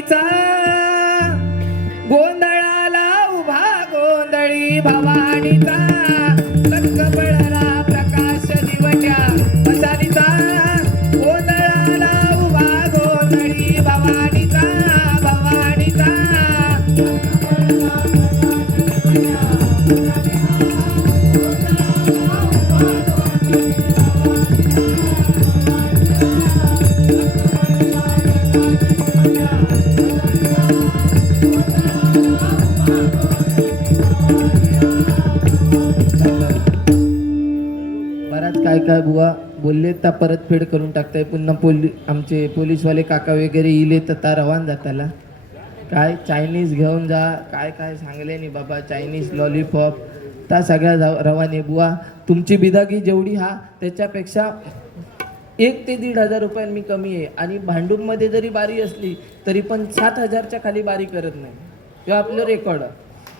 भवानीचा गोंधळाला उभा गोंधळी भवानीचा लक्क पळला प्रकाश दिवट्या मशालीचा गोंधळाला उभा गोंधळी भवानीचा भवानीचा काय काय बुवा बोलले तर परतफेड करून टाकताय पुन्हा आमचे पोलीसवाले काका वगैरे इले तर रवान जाताला काय चायनीज घेऊन जा काय काय सांगले नाही बाबा चायनीज लॉलीपॉप त्या सगळ्या रवाने बुवा तुमची बिदागी जेवढी हा त्याच्यापेक्षा 1 ते 1,500 रुपयांनी मी कमी आहे आणि भांडूपमध्ये जरी बारी असली तरी पण 7,000च्या खाली बारी करत नाही किंवा आपलं रेकॉर्ड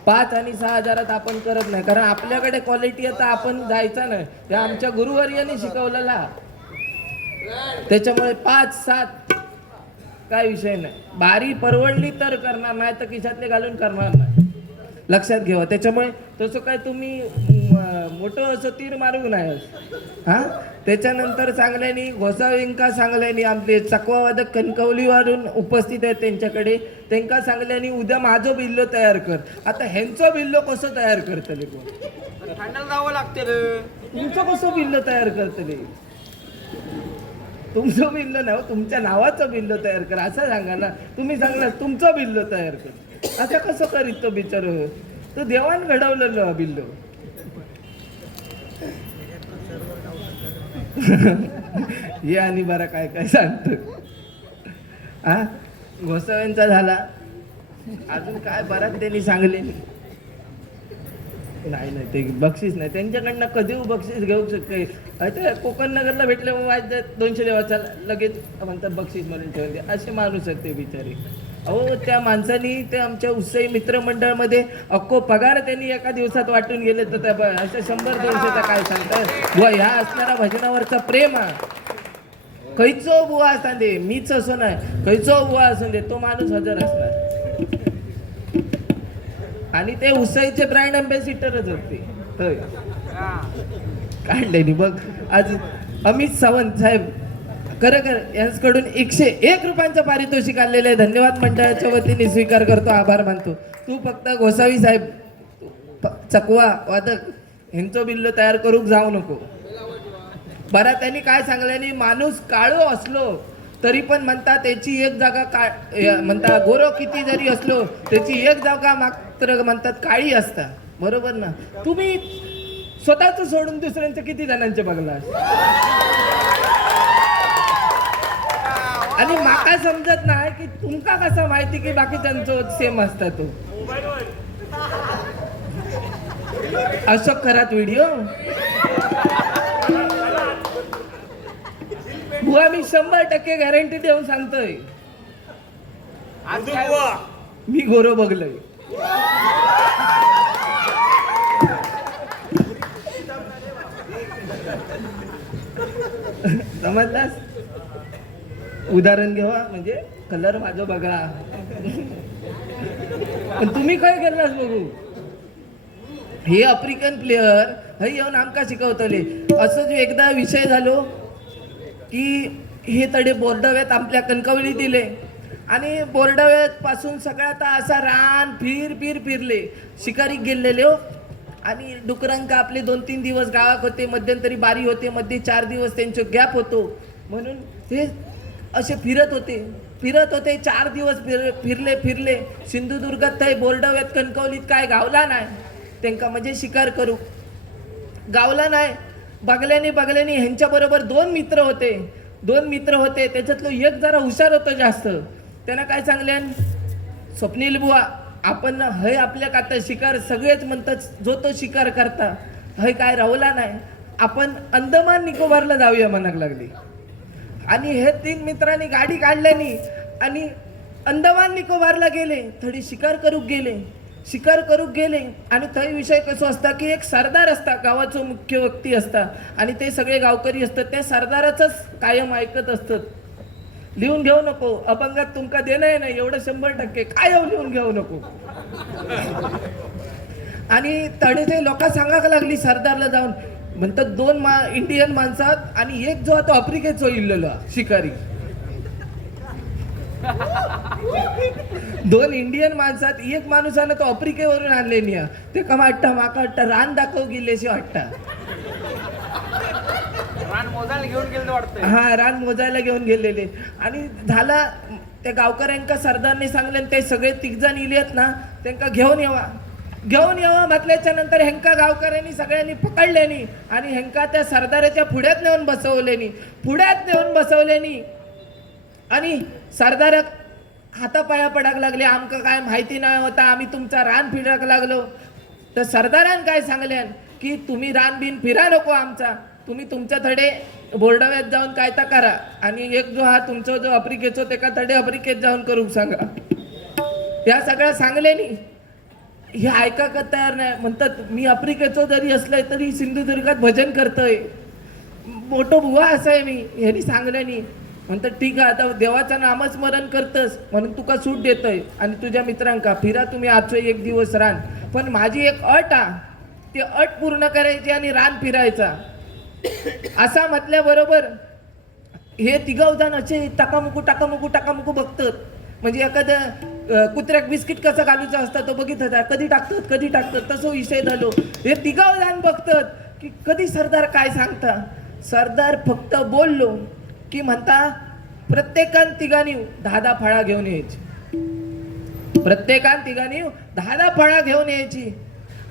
5 आणि 6,000 आपण करत नाही कारण आपल्याकडे क्वालिटी आता आपण जायचा नाही ते आमच्या गुरुवर्याने शिकवलेला त्याच्यामुळे 5-7 काय विषय नाही बारी परवडली तर करणार नाही तर खिशातले घालून करणार नाही लक्षात घ्यावा त्याच्यामुळे तसं काय तुम्ही मोठं असं तीर मारू नाही हां त्याच्यानंतर चांगल्यानी घोसाविंका सांगल्यानी आपले चकवावादक कणकवलीवरून उपस्थित आहेत त्यांच्याकडे त्यांना सांगल्यानी उद्या माझं बिल्लो तयार कर आता ह्यांचं बिल्लो कसं तयार करतले कोण फायनल जावं लागते रे तुमचं कसं बिल्लो तयार करतले तुमचं बिल्लो नाही तुमच्या नावाचं बिल्लो तयार कर असं सांगा ना तुम्ही सांगला तुमचं बिल्लो तयार कर असं कसं करीत तो बिचार तो देवान घडवलेलं बिल्लो हे आणि बरा काय काय सांगतो हा घोसाव्यांचा झाला अजून काय बराच त्यांनी सांगले नाही नाही ते बक्षीस नाही त्यांच्याकडनं कधी बक्षीस घेऊ शकते कोकण नगरला भेटले मग 200 देवाचा लगेच म्हणतात बक्षीस म्हणून ठेवून दे असे माणूस आहेत ते बिचारे अहो त्या माणसानी ते आमच्या उत्साही मित्रमंडळामध्ये अक्को पगार त्यांनी एका दिवसात वाटून गेले तर त्या अशा 100-200चा काय सांगतात बुवा ह्या असणारा भजनावरचा प्रेम खैचो बुवा असता दे मीच असो नाही खैचो बुवा असून दे तो माणूस हजर असणार आणि ते उत्साहीचे ब्रँड अँबॅसिडरच होते काढले बघ आज अमित सावंत साहेब खरं यांच्याकडून 101 रुपयांचं पारितोषिक आलेलं आहे धन्यवाद मंडळाच्या वतीने स्वीकार करतो आभार मानतो तू फक्त गोसावी साहेब चकवा वादक ह्यांचं बिल्लो तयार करूक जाऊ नको बरा त्यांनी काय सांगल्यानी माणूस काळो असलो तरी पण म्हणता त्याची एक जागा म्हणता गोरो किती जरी असलो त्याची एक जागा मात्र म्हणतात काळी असता बरोबर ना तुम्ही स्वतःच सोडून दुसऱ्यांचं किती जणांचे बघला आणि माका समजत नाही की तुमका कसं माहिती की बाकीच्यांचं सेम असता तो अशोक खरात व्हिडिओ बुवा मी 100% गॅरंटी देऊन सांगतोय मी गोरो बघलोय समजलास उदाहरण घेवा म्हणजे कलर माझं बघा पण तुम्ही काय करलास बघू हे आफ्रिकन प्लेयर हे येऊन आमका शिकवतले असं जो एकदा विषय झालो की हे तडे बोर्डाव्यात आपल्या कणकवली दिले आणि बोर्डाव्यात पासून सगळ्यात असा रान फिरले शिकारी गेलेले हो आणि डुकरांका आपले 2-3 दिवस गावात होते मध्यंतरी बारी होते मध्ये 4 दिवस त्यांचे गॅप होतो म्हणून हे असे फिरत होते 4 दिवस फिरले सिंधुदुर्गात थंय बोर्डाव्यात कणकवलीत काय गावला नाही त्यांका म्हणजे शिकार करू गावला नाही बघल्याने ह्यांच्या बरोबर 2 मित्र होते त्याच्यातलं एक जरा हुशार होतं जास्त त्यांना काय सांगल्यान स्वप्नील बुवा आपण हय आपल्या काता शिकार सगळेच म्हणतात जो तो शिकार करता हय काय राहला नाही आपण अंदमान निकोबारला जाऊया म्हणाक लागली आणि हे 3 मित्रांनी गाडी काढल्यानी आणि अंदमान निकोबारला गेले थोडी शिकार करूक गेले आणि थंय विषय कसो असता की एक सरदार असता गावाचं मुख्य व्यक्ती असता आणि ते सगळे गावकरी असतात त्या सरदाराचंच कायम ऐकत असतात लिहून घेऊ नको, अभंगात तुमका देणं नाही एवढं 100%, काय येऊ लिहून घेऊ नको. आणि तडेचे लोक सांगायला लागली सरदारला जाऊन, म्हणतात 2 इंडियन माणसात आणि एक जो आता आफ्रिकेचो इल्लेलो शिकारी. 2 इंडियन माणसात एक माणूसानं तो आफ्रिकेवरून आणले नाही. ते का वाटतं माका वाटतं रान दाखव गेल्याशी वाटतं. हा, रान मोजायला घेऊन गेलेले. आणि झाला त्या गावकऱ्यांका सरदारने सांगले ते सगळे 3 जण इलेत ना, त्यांना घेऊन यावा म्हटल्याच्या नंतर हेंका गावकऱ्यांनी सगळ्यांनी पकडलेनी आणि हेंका त्या सरदाराच्या पुढ्यात नेऊन बसवलेनी आणि सरदार हातापाया पडाक लागले, आमका काय माहिती नाही होता, आम्ही तुमचा रान फिराक लागलो. तर सरदारान काय सांगल्यान की तुम्ही रान बिन फिरा नको आमचा, तुम्ही तुमच्या थडे बोर्डाव्यात जाऊन काय तर करा आणि एक जो हा तुमचा जो आफ्रिकेचो ते का थडे आफ्रिकेत जाऊन करू सांगा. या सगळ्या सांगल्यानी हे ऐका का तयार नाही. म्हणतात मी आफ्रिकेचो जरी असलंय तरी सिंधुदुर्गात भजन करतोय, मोठो बुवा असाय मी, ह्यांनी सांगल्यानी. म्हणतात ठीक आहे, आता देवाचं नामस्मरण करतस म्हणून तुका सूट देतोय आणि तुझ्या मित्रांका फिरा तुम्ही आजचं 1 दिवस रान, पण माझी एक अट आ, ती अट पूर्ण करायची आणि रान फिरायचा. असा म्हटल्याबरोबर हे 3 जण असे टाकामुकू बघतात. म्हणजे एखाद्या कुत्र्याक बिस्किट कसं घालूचं असतं तो बघित होता, कधी टाकतात तसं विषय झालो. हे 3 जण बघतात की कधी सरदार काय सांगता. सरदार फक्त बोललो की म्हणता प्रत्येकान 3 10 फळा घेऊन यायची, प्रत्येकान 3 10 फळा घेऊन यायची.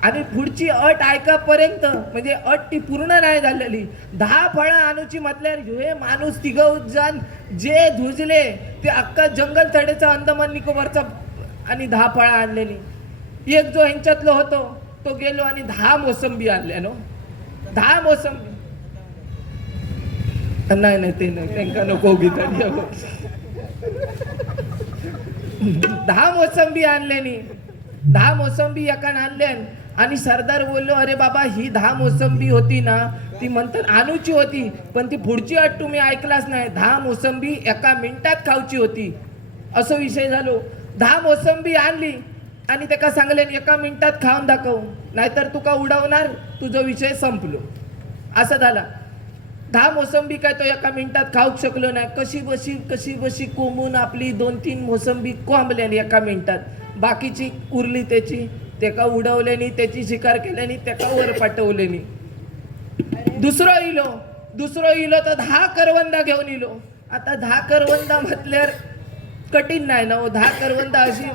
आणि पुढची अट ऐकापर्यंत म्हणजे अट ती पूर्ण नाही झालेली. 10 फळा आणूची म्हटल्यावर हे माणूस 3 जण जे धुजले ते अख्खा जंगल तडेचा अंदमान निकोबारचा आणि 10 फळा आणलेली. एक जो ह्यांच्यातलो होतो तो गेलो आणि 10 मोसंबी आणल्या. 10 मोसंबी नाही ते नाही, त्यांना नको गीता. 10 मोसंबी आणल्यानी, 10 मोसंबी एकान आणल्यान. आणि सरदार बोललो अरे बाबा ही 10 मोसंबी होती ना, ती म्हणतात आणूची होती, पण ती पुढची अट तुम्ही ऐकलाच नाही. 10 मोसंबी 1 मिनिटात खाऊची होती, असं विषय झालो. 10 मोसंबी आणली आणि त्याका सांगले 1 मिनिटात खाऊन दाखव, नाहीतर तुका उडवणार, तुझा विषय संपलो. असं झाला. 10 मोसंबी काय तो 1 मिनिटात खाऊक शकलो नाही. कशी बशी कोंबून आपली 2-3 मोसंबी कोंबल्यानी 1 मिनिटात. बाकीची उरली त्याची, त्याका उडवल्यानी, त्याची शिकार केल्यानी, त्याका वर पाठवल्यानी. दुसरं इलो तर 10 करवंदा घेऊन इलो. आता 10 करवंदा म्हटल्यावर कठीण नाही ना. 10 करवंदा अशी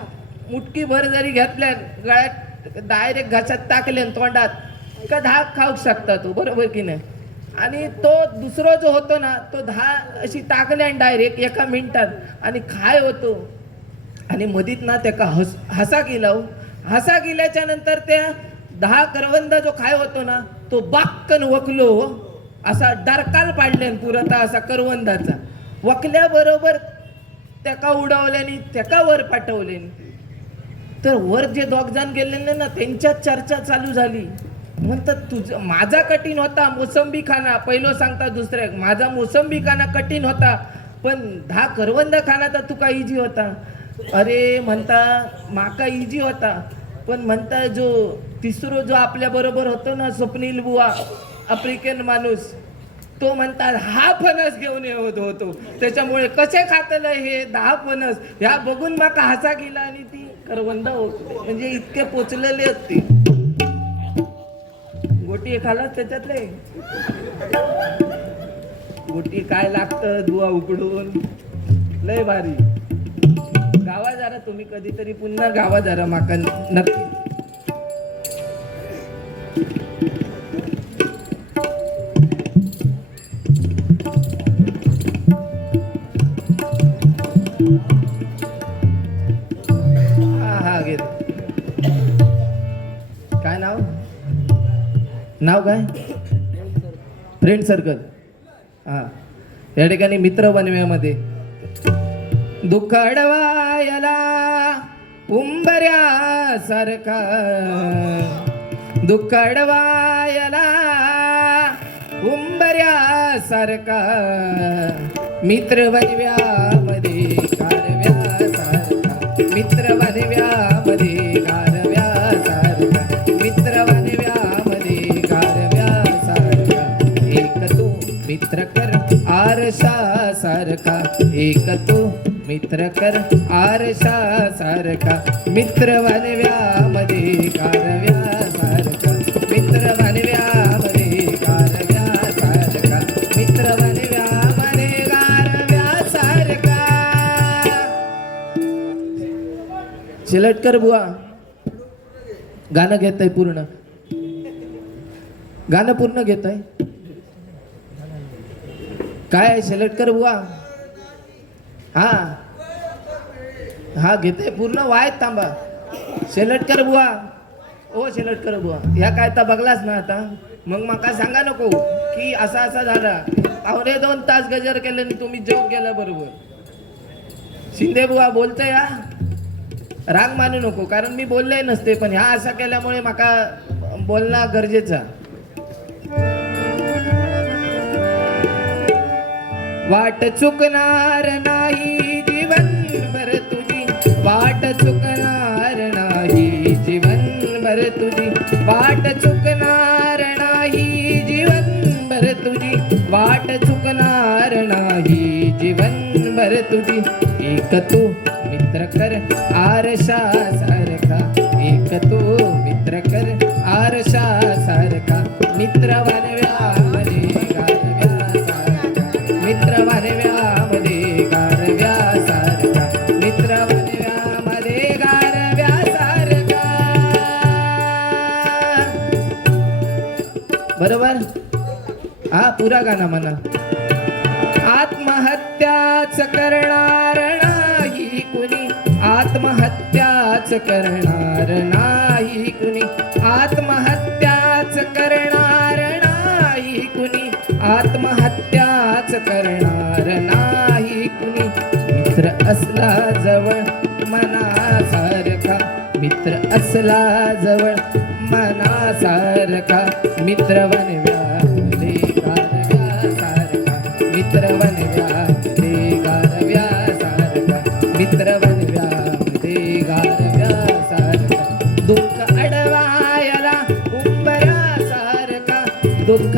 मुटकी भर जरी घेतल्या गळ्यात डायरेक्ट घासात टाकल्या तोंडात का 10 खाऊ शकता तो, बरोबर की नाही. आणि तो दुसरा जो होतो ना तो 10 अशी टाकल्या डायरेक्ट 1 मिनिटात आणि खाय होतो. आणि मधीत ना त्याका हसा गेल्याच्या नंतर त्या 10 करवंदा जो खाय होतो ना तो बाक्कन वकलो, असा डरकाल पाडल्यान पुरता असा करवंदाचा. वकल्याबरोबर त्याका उडवल्याने त्याका वर पाठवल्याने. तर वर जे 2 जण गेलेले ना त्यांच्यात चर्चा चालू झाली. म्हणतात तुझं माझा कठीण होता मोसंबी खाना, पहिलो सांगता दुसऱ्या माझा मोसंबी खाना कठीण होता, पण 10 करवंदा खाना तर तुका इजी होता. अरे म्हणता माका इजी होता, पण म्हणता जो तिसरो जो आपल्या बरोबर होतो ना स्वप्नील बुवा आफ्रिकन माणूस, तो म्हणतात 10 फणस घेऊन येत होतो, त्याच्यामुळे कसे खातलं हे 10 फणस. ह्या बघून माका हसा गेला आणि ती करवंदा होतो. म्हणजे इतके पोचलेले असते. गोटी खालाच त्याच्यातले, गोटी काय लागतं दुवा उकडून, लय भारी. गावा जरा तुम्ही कधीतरी पुन्हा गावा जरा माका नक्की. हा घेत. काय नाव काय? Friend circle. हा, या ठिकाणी मित्र बनव्यामध्ये दुःख अडवायला उंबऱ्यासारखा, दुःख अडवायला उंबऱ्यासारखा मित्र वनव्यामध्ये गारव्यासारखा, मित्र वनव्यामध्ये गारव्यासारखा, मित्र वनव्यामध्ये गारव्यासारखा, एक तू मित्र कर आरशासारखा, एक तू मित्र कर आरशासारखा, मित्र वनव्यामध्ये गारव्यासारखा, मित्र वनव्यामध्ये गारव्यासारखा, मित्र वनव्यामध्ये गारव्यासारखा. शेलटकर बुवा गाणं घेताय पूर्ण, गाणं पूर्ण घेताय काय शेलटकर बुवा? हा हा घेते पूर्ण वायत थांबा. शेलटकर बुवा, ओ शेलटकर बुवा, ह्या काय तर बघलास ना आता, मग माका सांगा नको की असा असा झाला. 2.5 तास गजर केले आणि तुम्ही जोक गेला बरोबर. शिंदे बुवा बोलतोय हा, राग मानू नको, कारण मी बोलले नसते, पण ह्या असा केल्यामुळे माका बोलणं गरजेचा. वाट चुकणार नाही जीवनभर तुझी, वाट चुकणार नाही जीवनभर तुझी, वाट चुकणार नाही जीवनभर तुझी, वाट चुकणार नाही जीवनभर तुझी. एक तू मित्र कर आरशासारखा, एक तू मित्र कर आरशासारखा, मित्र वनव्यामध्ये गारव्यासारखा, मित्र वनव्यामध्ये गारव्यासारखा, मित्र वनव्यामध्ये गारव्यासारखा. बरोबर हा पुरा गाणं म्हणा. आत्महत्याच करणार नाही कुणी, आत्महत्याच करणार नाही कुणी, आत्महत्याच करणार नाही कुणी, आत्महत्याच करणार नाही कुणी. मित्र असला जवळ मनासारखा, मित्र असला जवळ मनासारखा, मित्र वनव्यामध्ये गारव्यासारखा, मित्र वनव्यामध्ये गारव्यासारखा, मित्र वनव्यामध्ये गारव्यासारखा. दुःख अडवायला उंबरासारखा, दुःख